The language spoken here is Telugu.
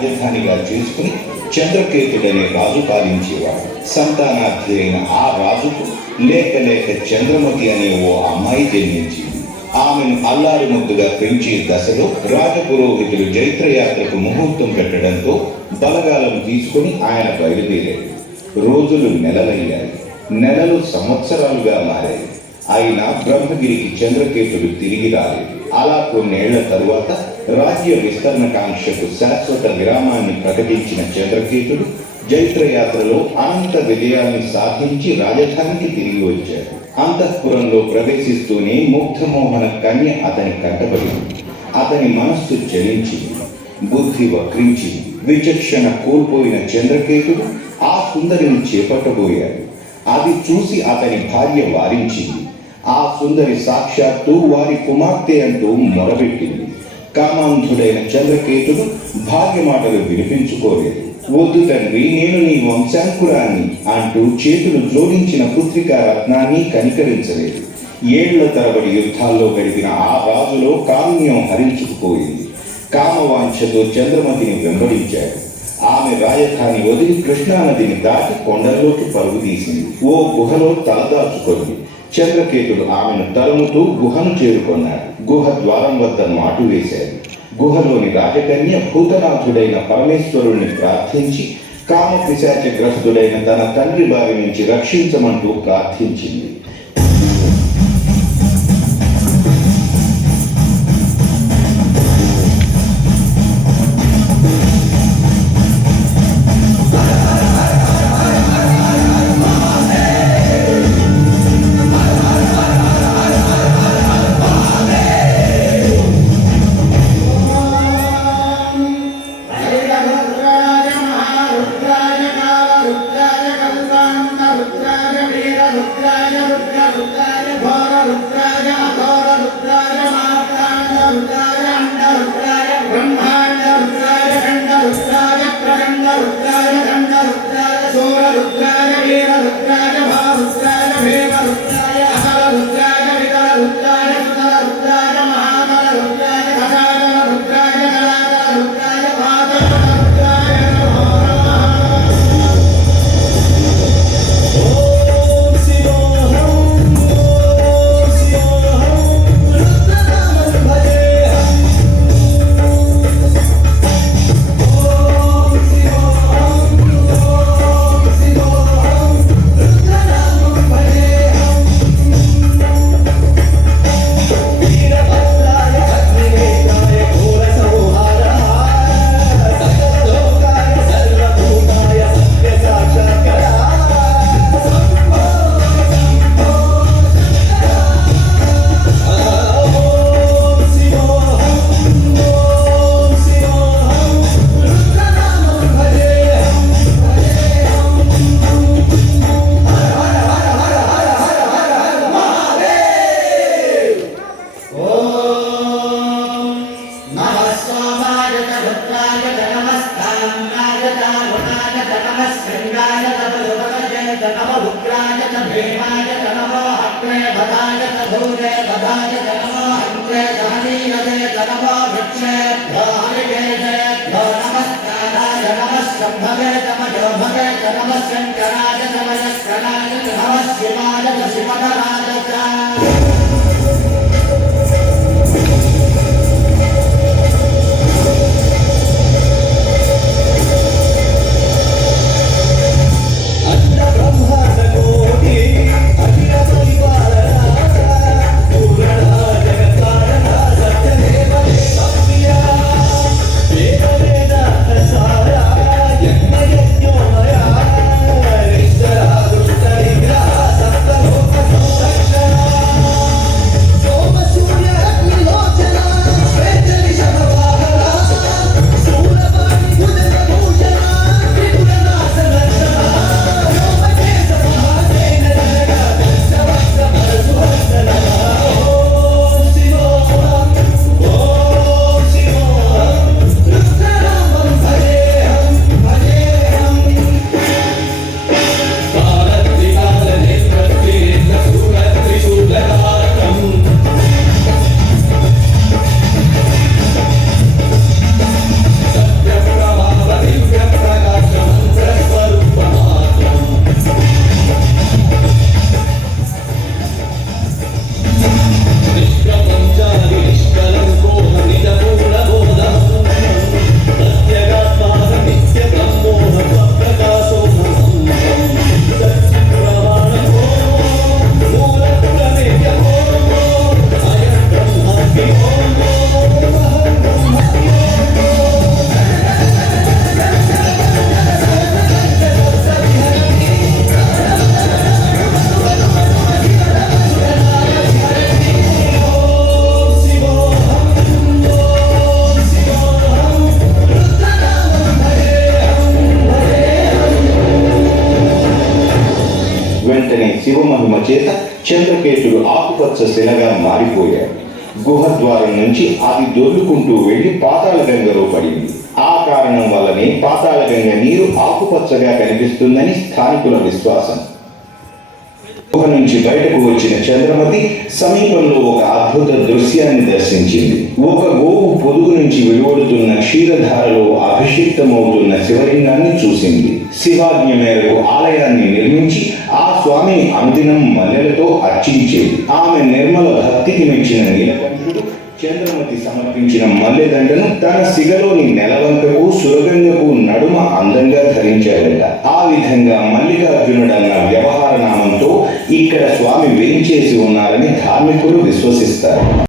రాజధానిగా చేసుకుని చంద్రకేతుడనే రాజు పాలించేవాడు. సంతానార్థి అయిన ఆ రాజుకు లేక లేక చంద్రమతి అనే ఓ అమ్మాయి జన్మించింది. ఆమెను అల్లారి ముద్దుగా పెంచే దశలో రాజపురోహితులు జైత్రయాత్రకు ముహూర్తం పెట్టడంతో బలగాలం తీసుకుని ఆయన బయలుదేరాడు. రోజులు నెలలయ్యాయి, నెలలు సంవత్సరాలుగా మారాయి. అయినా బ్రహ్మగిరికి చంద్రకేతుడు తిరిగి రాలేదు. అలా కొన్నేళ్ల తరువాత రాజ్య విస్తరణకాంక్షకు శాశ్వత విరామాన్ని ప్రకటించిన చంద్రకేతుడు జైత్రయాత్రలో అనంత విజయాన్ని సాధించి రాజధానికి తిరిగి వచ్చాడు. అంతఃపురంలో ప్రవేశిస్తూనే ముగ్ధమోహన కన్య అతని కంటపడింది. అతని మనస్సు చలించింది, బుద్ధి వక్రించింది. విచక్షణ కోల్పోయిన చంద్రకేతుడు ఆ సుందరిని చేపట్టబోయాడు. అది చూసి అతని భార్య వారించింది. ఆ సుందరి సాక్షాత్తు వారి కుమార్తె అంటూ మొరబెట్టింది. కామాంధుడైన చంద్రకేతుడు భార్య మాటలు వినిపించుకోలేదు. వద్దు తండ్రి, నేను నీ వంశాంకురాన్ని అంటూ చేతులు జోడించిన పుత్రికా రత్నాన్ని కనికరించలేదు. ఏళ్ల తరబడి యుద్ధాల్లో గడిపిన ఆ రాజులో కారుణ్యం హరించుకుపోయింది. కామవాంఛతో చంద్రమతిని వెంబడించాడు. ఆమె రాజధాని వదిలి కృష్ణానదిని దాటి కొండల్లోకి పరుగు తీసింది. ఓ గుహలో తలదాచుకుంది. చంద్రకేతుడు ఆమెను తరుముతూ గుహను చేరుకున్నాడు. గుహ ద్వారం వద్ద మాటు వేశాడు. గుహలోని రాజకన్య భూతనాథుడైన పరమేశ్వరుణ్ణి ప్రార్థించి కామ పిశాచగ్రస్తుడైన తన తండ్రి బారి నుంచి రక్షించమంటూ ప్రార్థించింది. శివమహిమ చేత చంద్రకేతుడు ఆకుపచ్చ శిలగా మారిపోయాడు. గుహ ద్వారం నుంచి అది దొర్లుకుంటూ వెళ్లి పాతాళగంగలో పడింది. ఆ కారణం వల్లనే పాతాళగంగ నీరు ఆకుపచ్చగా కనిపిస్తుందని స్థానికుల విశ్వాసం. గుహ నుంచి బయటకు వచ్చిన చంద్రమతి సమీపంలో ఒక అద్భుత దృశ్యాన్ని దర్శించింది. ఒక గోవు పొదుగు నుంచి వెలువడుతున్న క్షీరధారలో అభిషిక్తమవుతున్న శివలింగాన్ని చూసింది. శివాజ్ఞ మేరకు ఆలయాన్ని నిర్మించి ఆ స్వామి అనుదినం మల్లెలతో అర్చించేది. ఆమె నిర్మల భక్తికి మెచ్చిన నీలకంఠుడు చంద్రమతి సమర్పించిన మల్లెదండను తన సిగలోని నెలవంకకు సురగంగకు నడుమ అందంగా ధరించాడట. ఆ విధంగా మల్లికార్జునుడన్న వ్యవహార నామంతో ఇక్కడ స్వామి వేంచేసి ఉన్నారని ధార్మికులు విశ్వసిస్తారు.